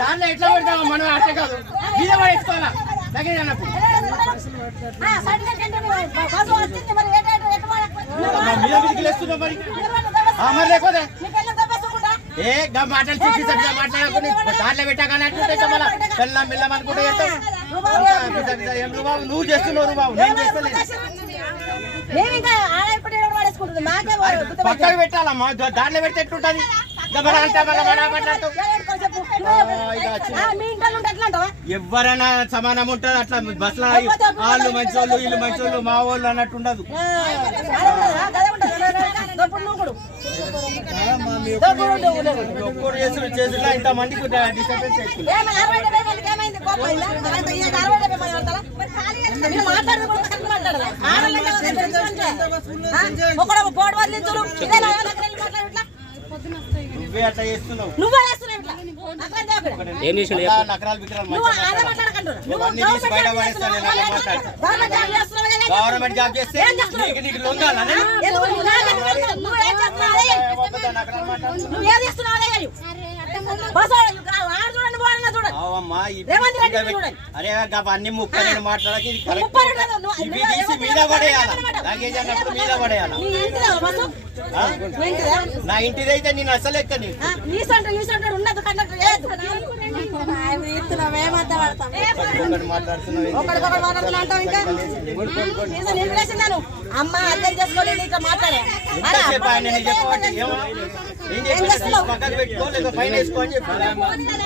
దాంట్లో ఎట్లా పెడతాము మనం అట్లా కాదు. మీద పడేసుకోవాలా? లగేజ్ అన్నప్పుడు మరి లేకపోతే? ఏ గా మాటలు చూసి సరిగా మాట్లాడుకుని దాంట్లో పెట్టాకని అనుకుంటే మళ్ళా. పిల్ల మిల్లం అనుకుంటే చెప్తావు నువ్వు చేస్తున్నావు బాబు. నేను చేస్తలేదు పక్కకు పెట్టాలమ్మా. దాంట్లో పెడితే ఎట్లుంటది? గబడా అంటే మళ్ళీ ఎవరైనా సమానం ఉంటది అట్లా బస్ వాళ్ళు మంచి వాళ్ళు వీళ్ళు మంచి వాళ్ళు మా వాళ్ళు అన్నట్టు ఉండదు. నువ్వే అట్లా చేస్తున్నావు. నువ్వే గవర్నమెంట్ జాబ్ చేస్తే నీకు నీకు లొంగాలా అన్ని ముప్పై రెండు మాట్లాడకి మీద పడేయాలి? లగేజ్ అన్నప్పుడు మీద పడేయాల? నా ఇంటిదైతే నేను అసలు ఎక్కడ ఒకరికొకరు మాట్లాడుతున్నా అంటావు ఇంకా అమ్మ అర్థం చేసుకోండి ఇట్లా మాట్లాడే ఏం